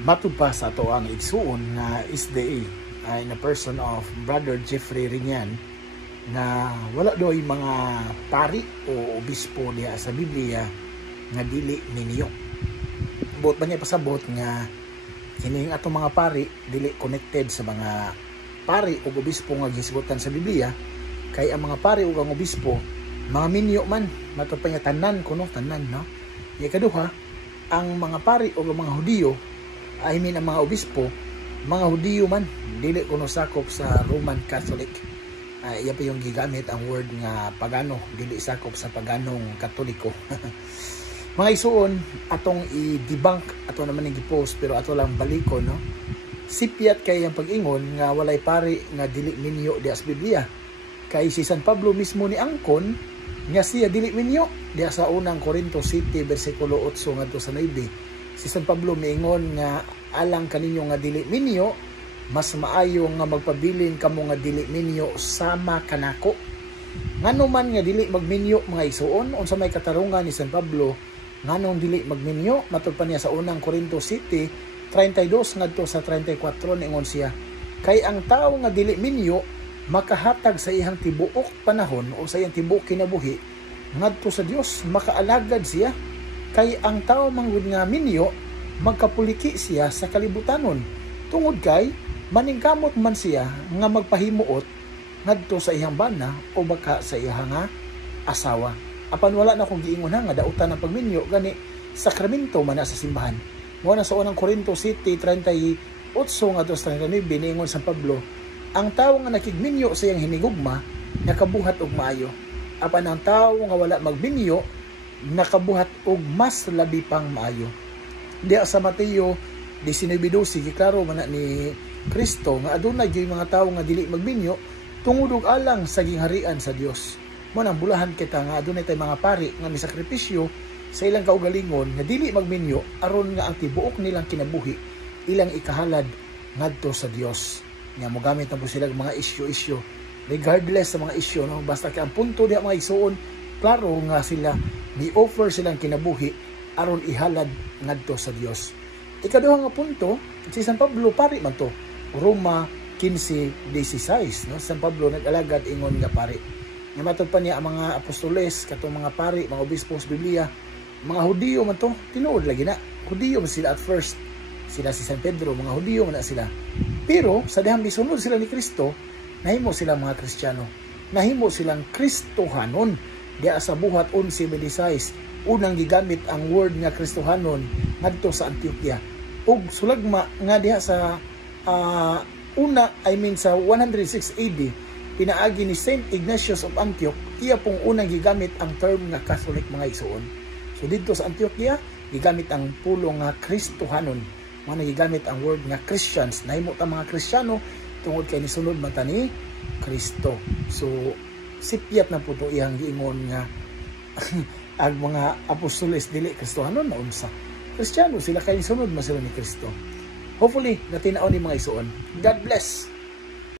Matud pa sa ato ang igsuon nga SDA ay na person of Brother Jeffrey Rinyan na wala doy mga pari o obispo diha sa Biblia nga dili ninyo. Buot ba niya pasabot nga kining atong mga pari dili connected sa mga pari o obispo nga gisgutan sa Biblia, kay ang mga pari o ang obispo mga minyo man, matud pa niya tanan kuno tanan, no? Ikaduha, ang mga pari o mga Hudiyo, I mean ang mga obispo, mga Hudiyo man, dili kuno sakop sa Roman Catholic. Iya pa yung gigamit ang word nga pagano, dili sakop sa paganong Katoliko. Mga isuon, atong i-debunk, ato naman yung i-post, pero ato lang baliko, no? Sipyat kay ang pag-ingon nga walay pari nga dili minyo diha sa Biblia. Kay si San Pablo mismo ni angkon nga siya dili minyo diha sa unang Korinto City bersikulo 8 ngadto sa 9. Si San Pablo miingon nga alang kaninyo nga dili minyo, mas maayo nga magpabilin kamo nga dili minyo sama kanako. Ngano man nga dili magminyo mga isuon, unsa may katarungan ni San Pablo nganong dili magminyo, matud pa niya sa unang Korinto City 32 ngadto sa 34 ningon siya, kay ang tawo nga dili minyo makahatag sa iyang tibuok panahon o sa iyang tibuok kinabuhi ngadto sa Dios, makaalagad siya. Kay ang tawo manggod nga minyo magkapuliki siya sa kalibutanon, tungod kay maningkamot man siya nga magpahimuot ngadto sa iyang bana o baka sa iyang asawa. Apan wala na kong giingon nga dautan ng pagminyo gani sakramento man na sa simbahan. Mo na sa unang Korinto City 38 ngadto sa 39 niingon San Pablo, ang tawo nga nakigminyo sa iyang hinigugma nakabuhat og maayo, apan ang tawo nga wala magminyo nakabuhat og mas labi pang maayo. Diya sa Mateo 19:12 giklaro man ni Kristo nga adunay gyud mga tawo nga dili magminyo tungod og alang sa gingharian sa Dios. Mo nang bulahan kita nga adunay tay mga pari nga misakripisyo sa ilang kaugalingon nga dili magminyo aron nga ang tibuok nilang kinabuhi ilang ikahalad ngadto sa Dios. Nga mo gamit na po sila mga issue regardless sa mga issue, no? Basta kay ang punto diha mga isuon klaro nga sila ni-offer silang kinabuhi aron ihalad ngadto sa Dios. Ikaduha nga punto, si San Pablo pari man to, Roma 15:16, no? San Pablo nag-alagad ingon nga pari. Nga matud pa niya ang mga apostoles katong mga pari, mga obispo sa Biblia, mga Hudiyo man to, tinuod lagi na. Hudiyo man sila at first. Sila si San Pedro, mga Hudiyo man na sila. Pero sa dihang gisunod sila ni Kristo, nahimo silang mga Kristiyano. Nahimo silang Kristohanon. Diya sa buhat 11:16, unang gigamit ang word nga Kristohanon ngadto sa Antioquia. Ug sulagma nga diha sa sa 106 AD, pinaagi ni Saint Ignatius of Antioch, iya pong unang gigamit ang term nga Catholic mga isuon. So dito sa Antioquia, gigamit ang pulong nga Kristohanon. Mga gigamit ang word nga Christians. Nahimo ta mga Kristiyano tungod kay nisunod man ta ni Kristo. So sipyat na po ito iyang giingon nga ang mga apostoles dili Kristohanon na unsa. Kristiyano sila kay nisunod man sila ni Kristo. Hopefully natinaw ni mga isuon. God bless.